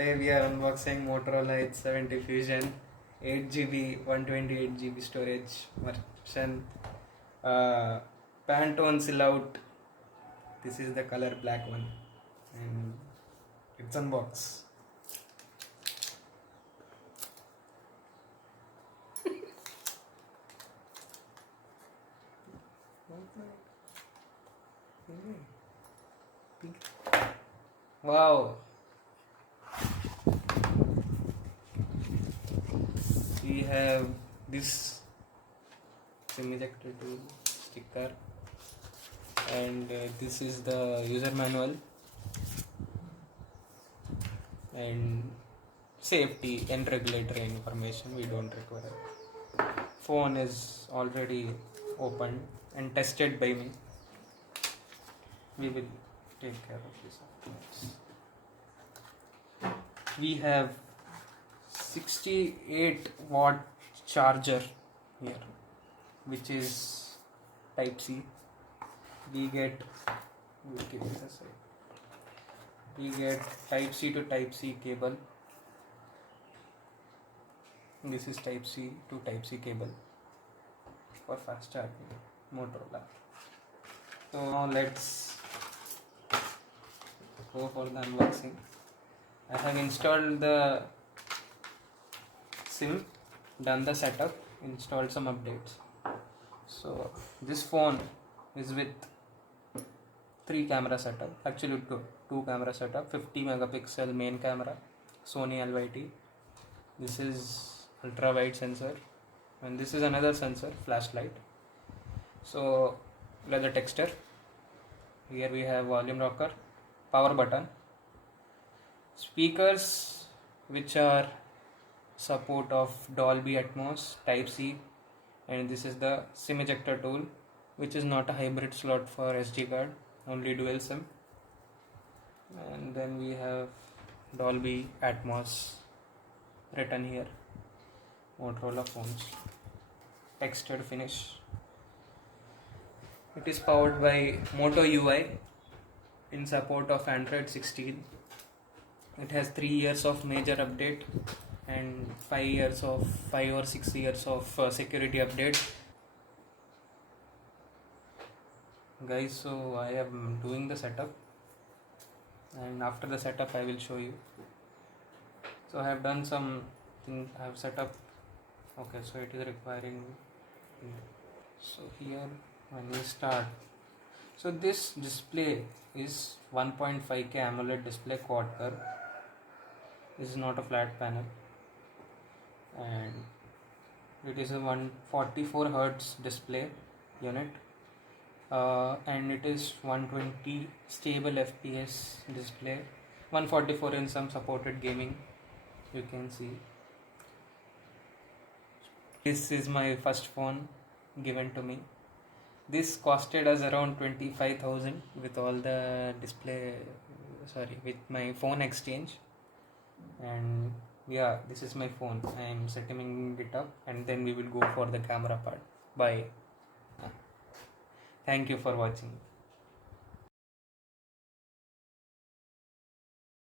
today we are unboxing Motorola H70 Fusion 8GB 128GB storage version, Pantone Silhouette. This is the color black one and it's unboxed. Wow, we have this SIM ejector tool sticker, and this is the user manual and safety and regulatory information we don't require. Phone is already opened and tested by me. We will take care of this afterwards. We have 68-watt charger here, which is Type C. We get Type C to Type C cable. This is Type C to Type C cable for fast charging, Motorola. So now let's go for the unboxing. I have installed the SIM, done the setup, installed some updates. So this phone is with 3 camera setup, actually 2 camera setup, 50 megapixel main camera, Sony LYT. This is ultra wide sensor, and this is another sensor, flashlight. So leather texture. Here we have volume rocker, power button, speakers which are support of Dolby Atmos, Type C, and this is the SIM ejector tool, which is not a hybrid slot for SD card, only dual SIM. And then we have Dolby Atmos written here, Motorola phones, textured finish. It is powered by Moto UI in support of Android 16. It has 3 years of major update and 5 or 6 years of security update. Guys, so I am doing the setup, and after the setup I will show you. So I have done something, I have set up. Okay, so it is requiring. So here when we start, so this display is 1.5K AMOLED display, quad curve. This is not a flat panel, and it is a 144 Hz display unit, and it is 120 stable FPS display, 144 in some supported gaming. You can see this is my first phone given to me. This costed us around 25,000 with all the display, with my phone exchange. And yeah, this is my phone. I am setting it up, and then we will go for the camera part. Bye. Thank you for watching.